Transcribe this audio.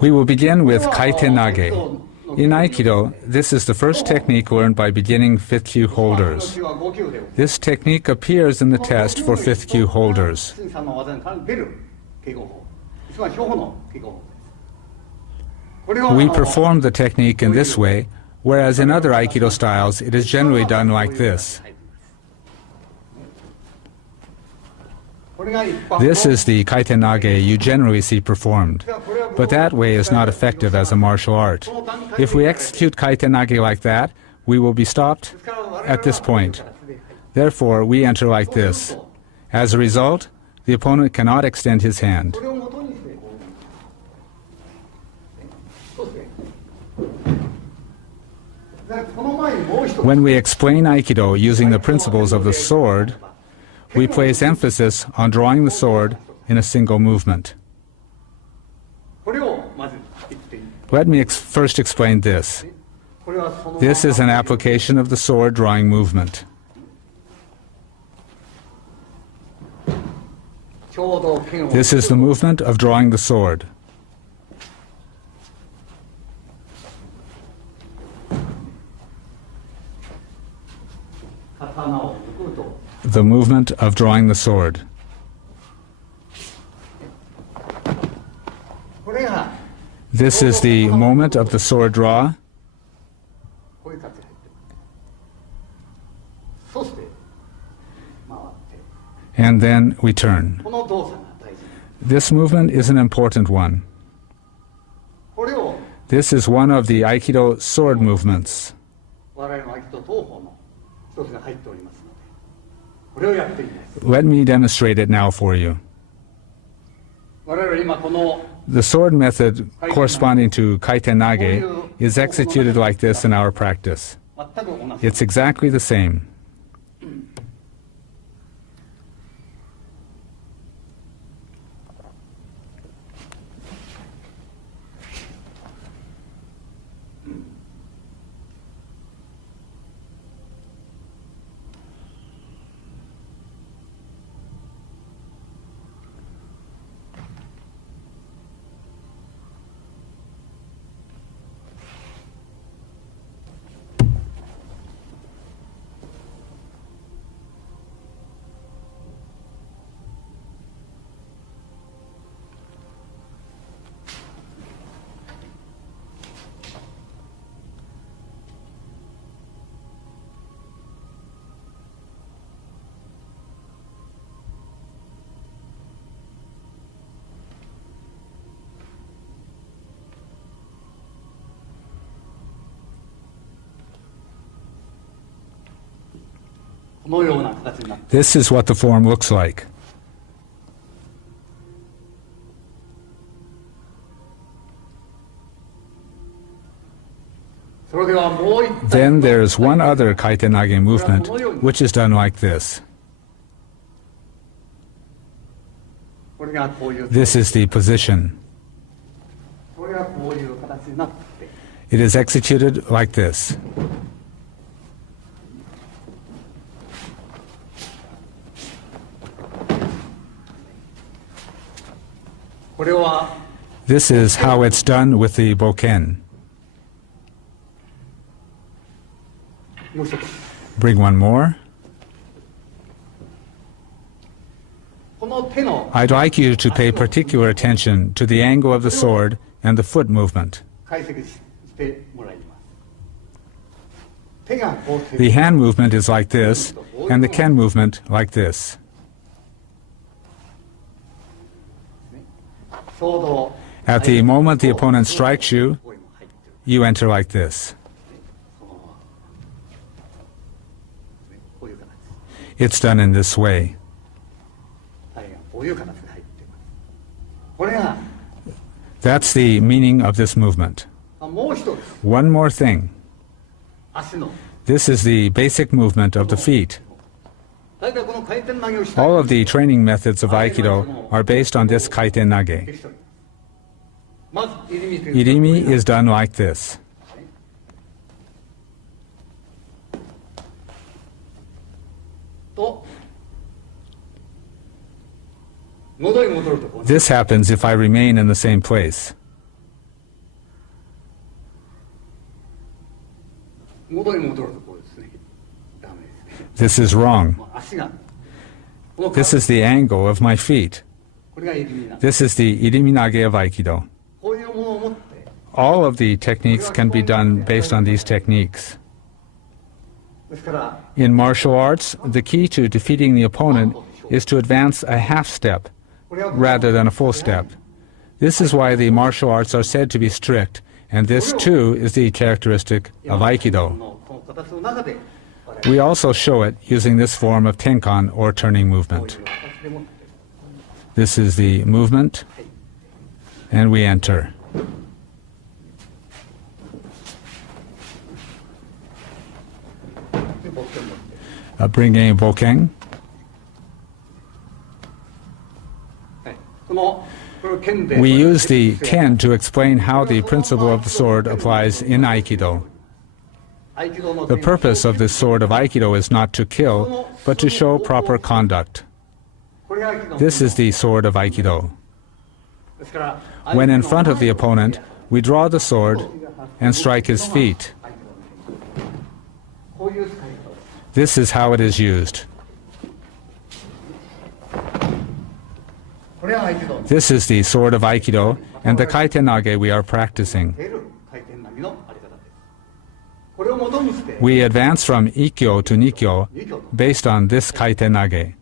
We will begin with Kaitenage. In Aikido, this is the first technique learned by beginning 5th kyu holders. This technique appears in the test for 5th kyu holders. We perform the technique in this way, whereas in other Aikido styles it is generally done like this. This is the Kaitenage you generally see performed, but that way is not effective as a martial art. If we execute Kaitenage like that, we will be stopped at this point. Therefore, we enter like this. As a result, the opponent cannot extend his hand. When we explain Aikido using the principles of the sword, we place emphasis on drawing the sword in a single movement. Let me first explain this. This is an application of the sword drawing movement. This is the movement of drawing the sword. The movement of drawing the sword. This is the moment of the sword draw. And then we turn. This movement is an important one. This is one of the Aikido sword movements. Let me demonstrate it now for you. The sword method corresponding to Kaitenage is executed like this in our practice. It's exactly the same. This is what the form looks like. Then there's one other Kaitenage movement, which is done like this. This is the position. It is executed like this. This is how it's done with the boken. Bring one more. I'd like you to pay particular attention to the angle of the sword and the foot movement. The hand movement is like this, and the ken movement like this. At the moment the opponent strikes you, you enter like this. It's done in this way. That's the meaning of this movement. One more thing. This is the basic movement of the feet. All of the training methods of Aikido are based on this Kaitenage. Irimi is done like this. This happens if I remain in the same place. This is wrong. This is the angle of my feet. This is the iriminage of Aikido. All of the techniques can be done based on these techniques. In martial arts, the key to defeating the opponent is to advance a half step rather than a full step. This is why the martial arts are said to be strict, and this too is the characteristic of Aikido. We also show it using this form of tenkan or turning movement. This is the movement, and we enter. Bringing a bokken. We use the ken to explain how the principle of the sword applies in Aikido. The purpose of this sword of Aikido is not to kill, but to show proper conduct. This is the sword of Aikido. When in front of the opponent, we draw the sword and strike his feet. This is how it is used. This is the sword of Aikido and the Kaitenage we are practicing. We advance from Ikkyo to Nikkyo based on this Kaitenage.